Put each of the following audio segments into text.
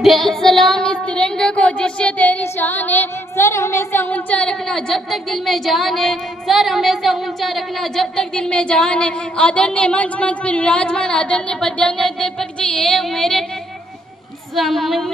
दे सलाम इस तिरंगे को जिससे तेरी शान है। सर हमेशा ऊंचा रखना जब तक दिल में जान है। सर हमेशा ऊंचा रखना जब तक दिल में जान है। आदरणीय मंच पर विराजमान आदरणीय प्राध्यापक जी, ये मेरे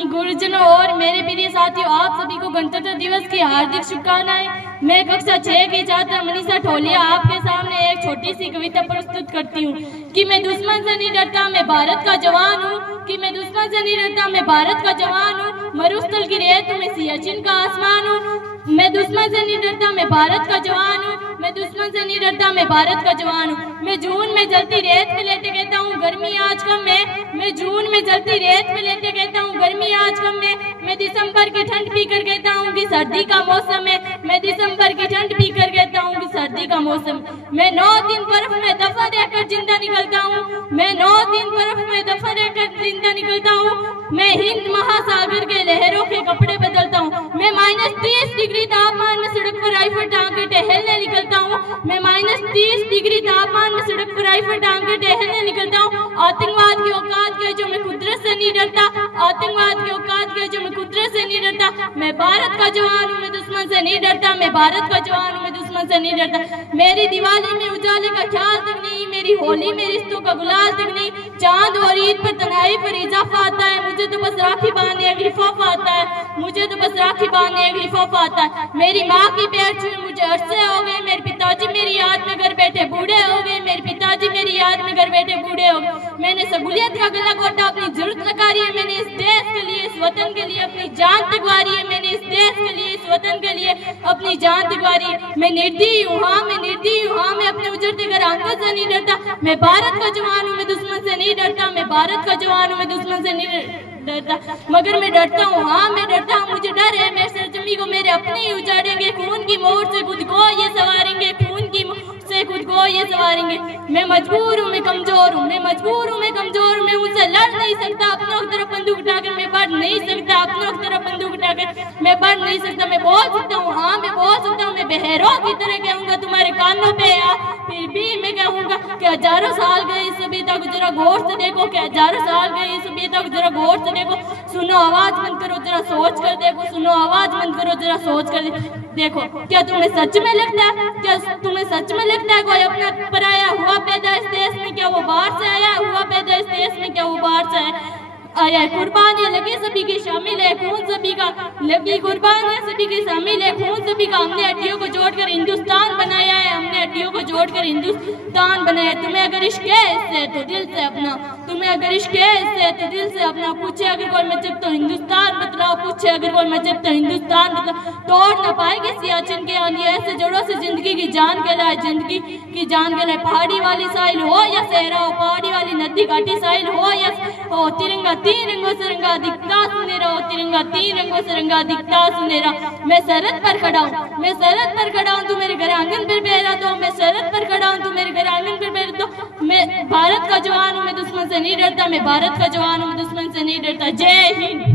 गुरुजनों और मेरे प्रिय साथियों, आप सभी को गणतंत्र दिवस की हार्दिक शुभकामनाएं। मैं कक्षा 6 की छात्रा मनीषा ठोलिया आपके सामने एक छोटी सी कविता प्रस्तुत करती हूँ कि मैं दुश्मन से नहीं डरता, मैं भारत का जवान हूँ। कि मैं दुश्मन से नहीं डरता, मैं भारत का जवान हूँ। मरुस्थल की रेत में सियाचिन का आसमान हूँ। मैं दुश्मन से नहीं डरता, मैं भारत का जवान हूँ। मैं दुश्मन से नहीं डरता, मैं भारत का जवान हूँ। मैं जून में जलती रेत पे लेटे कहता हूँ गर्मी आज कम है। मैं जून में जलती रेत पे लेटे कहता हूँ गर्मी आज कम है। मैं दिसंबर की ठंड पीकर कहता हूँ कि सर्दी का मौसम है। मैं दिसंबर की ठंड पीकर कहता हूँ कि सर्दी का मौसम। मैं 9 दिन बर्फ में दफा रहकर जिंदा निकलता हूँ। मैं 9 दिन बर्फ में दफा रहकर जिंदा निकलता हूँ। मैं हिंद महासागर के लहरों के कपड़े बदलता हूँ। मैं -30 डिग्री तापमान में सड़क पर राइफल टांग के टहलने निकलता हूँ। मैं -30 डिग्री तापमान में सड़क पर राइफल टांग के टहलने निकलता हूँ। आतंकवाद की औकात के जो मैं कुदरत से नहीं डरता। आतंकवाद की औकात के जो मैं कुदरत से नहीं डरता। मैं भारत का जवान हूँ, मैं दुश्मन से नहीं डरता। मैं भारत का जवान हूँ, मैं दुश्मन से नहीं डरता। मेरी दिवाली में उजाले का ख्याल तक नहीं, मेरी होली में रिश्तों का गुलाल तक नहीं। चांद और ईद पर तन्हाई पर इजाफा आता है। मुझे तो बस राखी बांधने एक लिफाफा आता है। मुझे तो बस राखी बांधने एक लिफाफा आता है। मेरी माँ की पैर छुए मुझे अरसे हो गए। मेरे पिताजी मेरी याद में घर बैठे बूढ़े हो गए। मेरे पिताजी मेरी याद में घर बैठे बूढ़े हो गए। मैंने सहूलियत का गला घोटा, अपनी जरूरत लगाई है। मैंने इस देश के लिए, इस वतन के लिए अपनी जान तकवारी है। मैंने इस देश के लिए, इस वतन के लिए अपनी जान तकवारी है। मैं निर्दयी हूँ, हाँ मैं निर्दयी हूँ, हाँ मैं अपने उजड़ते घर आंगन से नहीं डरता। मैं भारत का जवान हूँ, मैं दुश्मन से नहीं डरता। मैं भारत का जवान हूँ, मैं दुश्मन से नहीं डरता। मगर मैं डरता हूँ, हाँ मैं डरता हूँ। मुझे डर है मेरे सरजमी को मेरे अपने ही उजाड़ेंगे। खून की मोहर से खुद को ये सवारेंगे। खून की से खुद को ये सवारेंगे। मैं मजबूर हूँ, मैं कमजोर हूँ। मैं मजबूर हूँ, मैं कमजोर हूँ। मैं उनसे लड़ नहीं सकता। अपनों की तरफ बंदूक उठाकर मैं बढ़ नहीं सकता। अपनों की तरफ बंदूक उठाकर मैं बढ़ नहीं सकता। मैं बोल सकता हूँ, हाँ मैं बोल सकता हूँ। मैं बहरों की तरह कहूँगा तुम्हारे कानों पे आ। फिर भी मैं कहूँगा कि हजारों साल गए इस सभ्यता को जरा गौर से देखो। कि हजारों साल गए इस सभ्यता को जरा गौर से देखो। सुनो आवाज बंद करो, जरा सोच कर देखो। सुनो आवाज बंद करो, जरा सोच कर देखो। क्या तुम्हें सच में लगता है, क्या तुम्हें सच में लगता है कोई अपना पराया हुआ पैदा इस देश में? क्या वो बाहर से आया हुआ पैदा इस देश में? क्या वो बाहर से आया? कुर्बानियां लगी सभी की शामिल है, खून सभी का लगी। कुर्बानियां सभी की शामिल है, खून सभी का। हमने हड्डियों को जोड़कर हिंदुस्तान बनाया है। हमने हड्डियों को जोड़कर हिंदुस्तान बनाया। तुम्हें अगर इश्क है इससे तो दिल से अपना, तुम्हें अगर इश्क है इससे तो दिल से अपना। पूछे अगर कोई मजहब तो हिंदुस्तान बतलाओ। पूछे अगर कोई मजहब तो हिंदुस्तान बतलाओ। तोड़ ना पाएंगे सियाचिन के आंधी ऐसे जड़ों से जिंदगी की जान के लाए, जिंदगी की जान के लाए। पहाड़ी वाली साहिल हो या सहरा हो, पहाड़ी वाली नदी घाटी साहिल हो या हो, तिरंगा 3 रंगों से रंगा दिखता सुनेरा हो। तिरंगा 3 रंगों से रंगा दिखता सुनेरा। मैं सरहद पर खड़ा हूँ, मैं सरहद पर खड़ा हूँ, तू मेरे घर आंगन पर बहरा दो। मैं सरहद पर खड़ा हूँ, तू मेरे घर आंगन पर बहरा दो। मैं भारत का जवान हूँ, मैं दुश्मन से नहीं डरता। मैं भारत का जवान हूँ, मैं दुश्मन से नहीं डरता। जय हिंद।